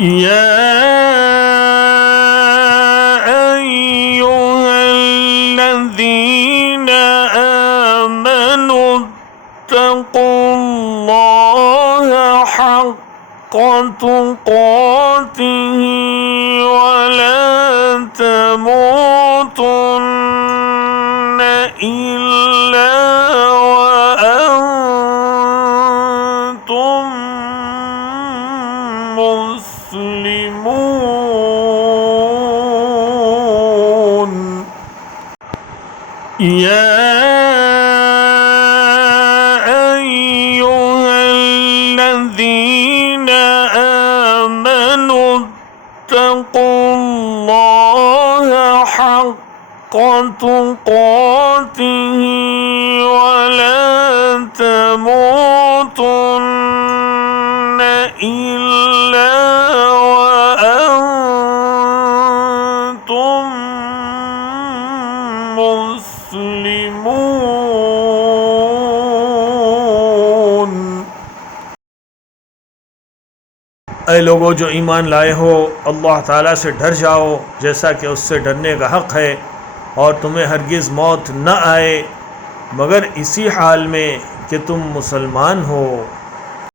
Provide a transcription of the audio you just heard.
يا أيها الذين آمنوا اتقوا الله حق تقاته ولا تموتن إلا وأنتم مسلمون. يا أيها الذين آمنوا اتقوا الله حق تقاته ولا تموتن إلا وأنتم مسلمون. ऐ लोगों जो ईमान लाए हो, अल्लाह ताला से डर जाओ जैसा कि उससे डरने का हक़ है, और तुम्हें हरगिज़ मौत न आए मगर इसी हाल में कि तुम मुसलमान हो।